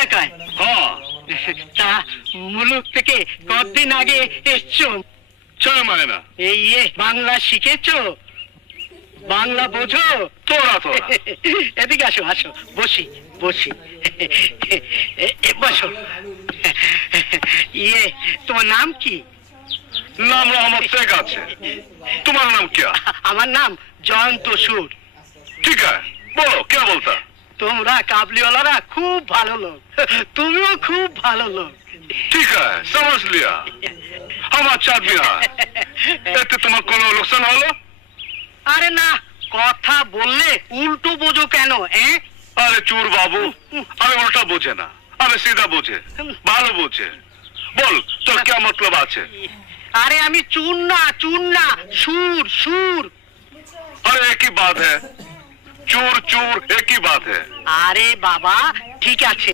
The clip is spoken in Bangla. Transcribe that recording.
এলাকায়? তা মুলুক থেকে কতদিন আগে এসছো? 6 মাস। এই বাংলা শিখেছো? বাংলা বোঝো? তোরা তোরা এদিকে আসো, আসো, বসি বসি, বসো। তোমার নাম কি? नाम मोहम्मद शेख আছে। तुम्हारा नाम क्या? আমার নাম জয়ন্ত সুর। ठीक है, बोलो क्या बोलता? তোমরা কাবলিওয়ালারা খুব ভালো লোক, তুমিও খুব ভালো লোক। ठीक है, समझ लिया। हम अच्छा आदमी है। এতে তোমার কোনো লোকসান হলো? আরে না, কথা বললে উল্টো বোঝো কেন? আরে চোর বাবু, আমি উল্টা বোঝে না, আমি সিধা বোঝে, ভালো বোঝে। বল তোর क्या मतलब আছে? আরে আমি চুর না, চুর না, সুর সুর। अरे एक ही बात है, चोर चोर एक ही बात है। আরে বাবা, ঠিক আছে।